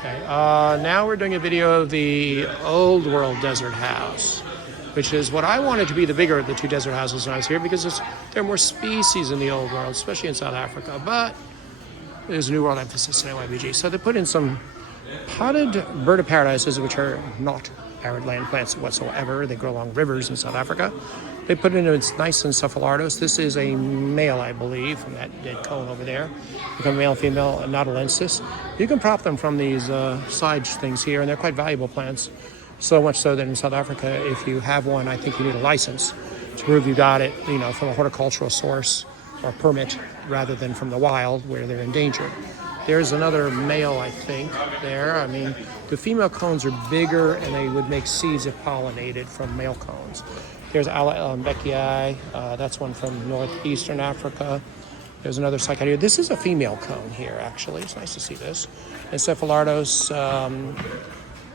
Okay, now we're doing a video of the Old World Desert House, which is what I wanted to be the bigger of the two desert houses when I was here, because there are more species in the Old World, especially in South Africa, but there's a New World emphasis in NYBG. So they put in some potted bird of paradises, which are not arid land plants whatsoever. They grow along rivers in South Africa. They put in its nice encephalotus. This is a male, I believe, from that dead cone over there. Become male, female, nautolensis. You can prop them from these side things here, and they're quite valuable plants. So much so that in South Africa, if you have one, I think you need a license to prove you got it, from a horticultural source or permit, rather than from the wild where they're endangered. There's another male, I think, there. I mean, the female cones are bigger, and they would make seeds if pollinated from male cones. There's aloes, that's one from northeastern Africa. There's another cycad. This is a female cone here, actually. It's nice to see this. Encephalotus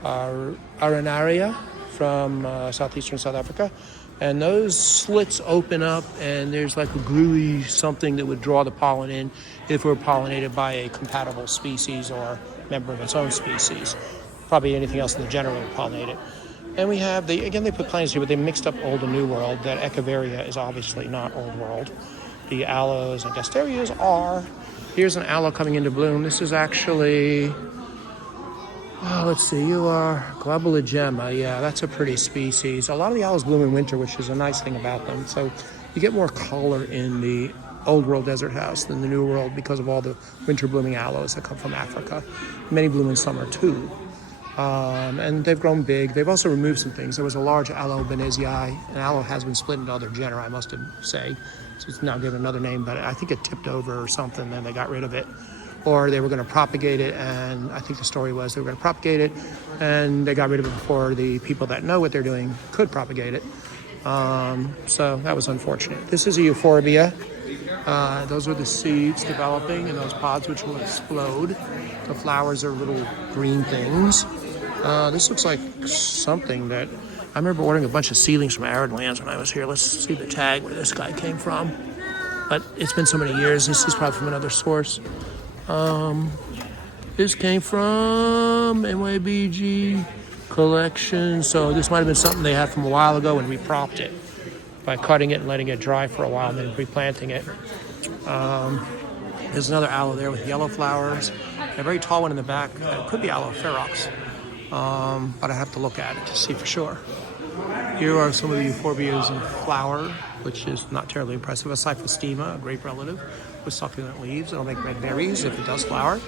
arenaria from southeastern South Africa. And those slits open up, and there's like a gluey something that would draw the pollen in if it were pollinated by a compatible species or member of its own species. Probably anything else in the general would pollinate it. And we have, they put plants here, but they mixed up Old and New World. That Echeveria is obviously not Old World. The aloes and gasterias are. Here's an aloe coming into bloom. This is actually, let's see, you are Globuligema. Yeah, that's a pretty species. A lot of the aloes bloom in winter, which is a nice thing about them. So you get more color in the Old World Desert House than the New World because of all the winter blooming aloes that come from Africa. Many bloom in summer too. And they've grown big. They've also removed some things. There was a large aloe benezii, and aloe has been split into other genera, I must say. So it's now given another name, but I think it tipped over or something, and they got rid of it. Or they were going to propagate it, and I think the story was they were going to propagate it, and they got rid of it before the people that know what they're doing could propagate it. So that was unfortunate. This is a euphorbia. Those are the seeds developing in those pods, which will explode. The flowers are little green things. This looks like something that I remember ordering a bunch of seedlings from arid lands when I was here. Let's see the tag where this guy came from. But it's been so many years. This is probably from another source. This came from NYBG collection. So this might have been something they had from a while ago, and we propped it by cutting it and letting it dry for a while and then replanting it. There's another aloe there with yellow flowers. A very tall one in the back. It could be aloe ferox, but I have to look at it to see for sure. Here are some of the euphorbias in flower, which is not terribly impressive. A cyphostema, a grape relative, with succulent leaves. It'll make red berries if it does flower.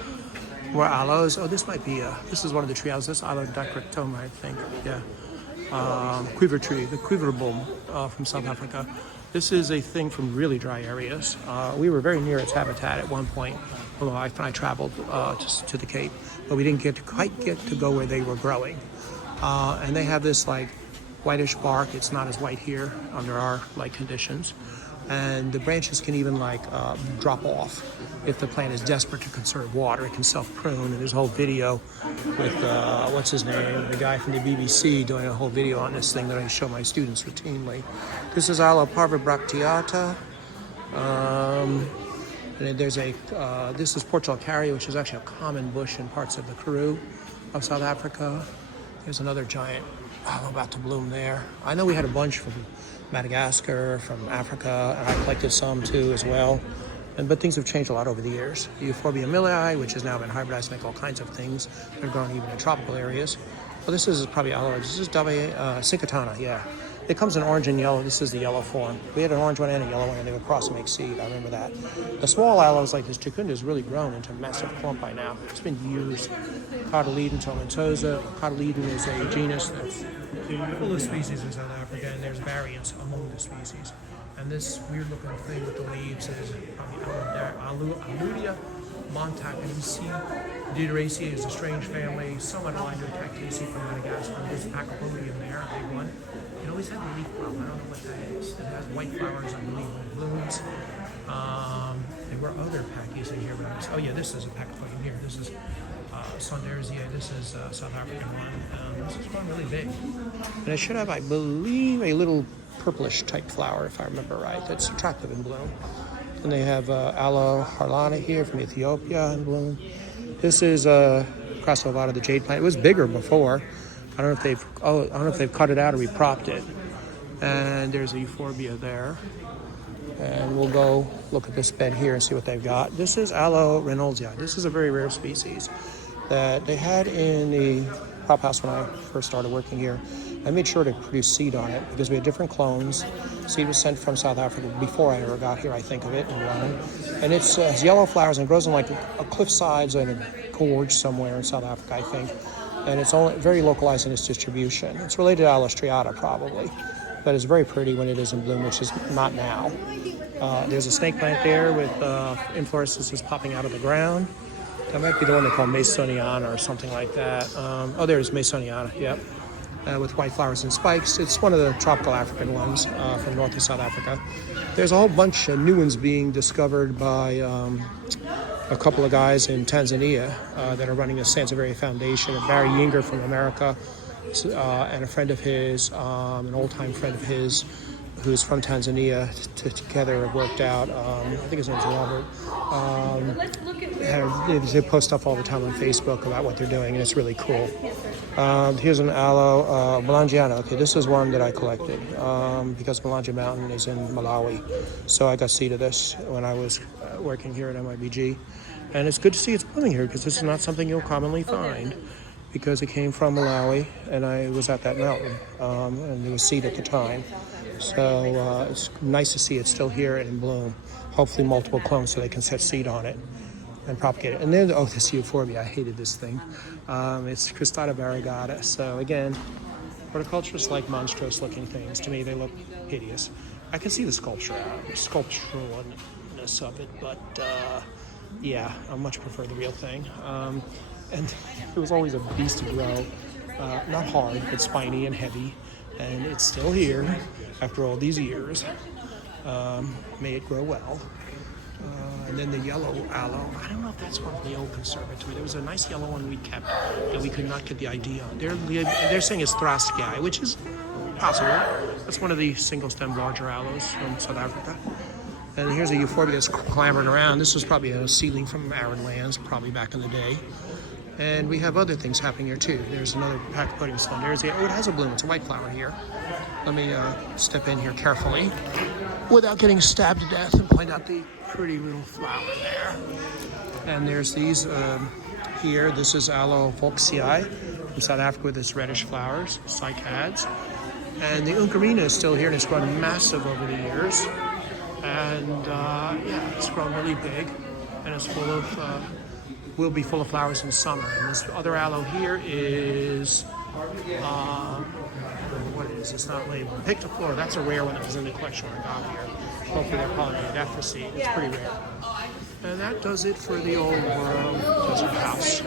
More aloes. Oh, this might be this is one of the tree houses. Aloe dicroctoma, I think. Yeah. Quiver tree, the quiver bulb from South Africa. This is a thing from really dry areas. We were very near its habitat at one point, although I traveled to the Cape, but we didn't quite get to go where they were growing. And they have this like whitish bark. It's not as white here under our conditions. And the branches can even drop off if the plant is desperate to conserve water. It can self-prune, and there's a whole video with what's his name, the guy from the BBC, doing a whole video on this thing that I show my students routinely. This is Aloe parvibracteata. And there's this is Portulacaria, which is actually a common bush in parts of the Karoo of South Africa. There's another giant aloe about to bloom there. I know we had a bunch from Madagascar, from Africa, and I collected some too as well. But things have changed a lot over the years. Euphorbia millii, which has now been hybridized to make all kinds of things. They're grown even in tropical areas. Well, this is probably aloe. This is Cinquetana, yeah. It comes in orange and yellow. This is the yellow form. We had an orange one and a yellow one, and they would cross and make seed. I remember that. The small aloes like this Chikunda has really grown into a massive clump by now. It's been used. Cotyledon tomentosa. Cotyledon is a genus that's full of species in South Africa, and there's variants among the species. And this weird-looking thing with the leaves is probably Aludia montacanaceae. Dideraceae is a strange family, somewhat aligned to Cactaceae from Madagascar. There's Acropodium there, a big one. It always had the leaf problem. I don't know what that is. It has white flowers, I believe, when it blooms. There were other packies in here, but oh yeah, this is a Pachypodium here. This is Sonderzia. This is South African one. This is one really big. And it should have, I believe, a little purplish type flower, if I remember right. That's attractive in bloom. And they have Aloe harlana here from Ethiopia in bloom. This is impressive out of the jade plant. It was bigger before. I don't know if they've cut it out or repropped it. And there's a euphorbia there. And we'll go look at this bed here and see what they've got. This is Aloe reynoldsi. This is a very rare species that they had in the prop house when I first started working here. I made sure to produce seed on it because we had different clones. Seed was sent from South Africa before I ever got here, I think of it, and grown. And it has yellow flowers and grows on like a cliff sides and a gorge somewhere in South Africa, I think. And it's only very localized in its distribution. It's related to Aloe striata probably, but it's very pretty when it is in bloom, which is not now. There's a snake plant there with inflorescences popping out of the ground. That might be the one they call Masoniana or something like that. There's Masoniana, yep. With white flowers and spikes. It's one of the tropical African ones from north of South Africa. There's a whole bunch of new ones being discovered by a couple of guys in Tanzania that are running the Sansevier Foundation. Barry Yinger from America and a friend of his, an old-time friend of his, who's from Tanzania, together have worked out, I think his name's Robert. They post stuff all the time on Facebook about what they're doing, and it's really cool. Here's an aloe, Melangiana. Okay, this is one that I collected because Melangia Mountain is in Malawi. So I got seed of this when I was working here at NYBG. And it's good to see it's blooming here because this is not something you'll commonly find because it came from Malawi, and I was at that mountain, and there was seed at the time. So it's nice to see it's still here and in bloom. Hopefully multiple clones so they can set seed on it and propagate it. And then, this euphorbia, I hated this thing. It's Cristata variegata. So again, horticulturists like monstrous looking things. To me, they look hideous. I can see the sculpturalness of it, but yeah, I much prefer the real thing. And it was always a beast to grow. Not hard, but spiny and heavy. And it's still here after all these years. May it grow well. And then the yellow aloe, I don't know if that's one from the old conservatory. There was a nice yellow one we kept that we could not get the ID on. They're saying it's Thrastii, which is possible. That's one of the single stem larger aloes from South Africa. And here's a euphorbia that's clambering around. This was probably a seedling from arid lands, probably back in the day. And we have other things happening here too. There's another pachypodium stone. It has a bloom. It's a white flower here. Let me step in here carefully without getting stabbed to death and point out the pretty little flower there. And there's these here. This is Aloe volksii from South Africa with its reddish flowers, cycads. And the Uncarina is still here, and it's grown massive over the years. And yeah, it's grown really big, and it's full of. Will be full of flowers in summer. And this other aloe here is, what is it's not labeled. Pictoflora, that's a rare one that was in the collection when I got here. Hopefully they're pollinated that for seed. It's pretty rare. And that does it for the old world desert house.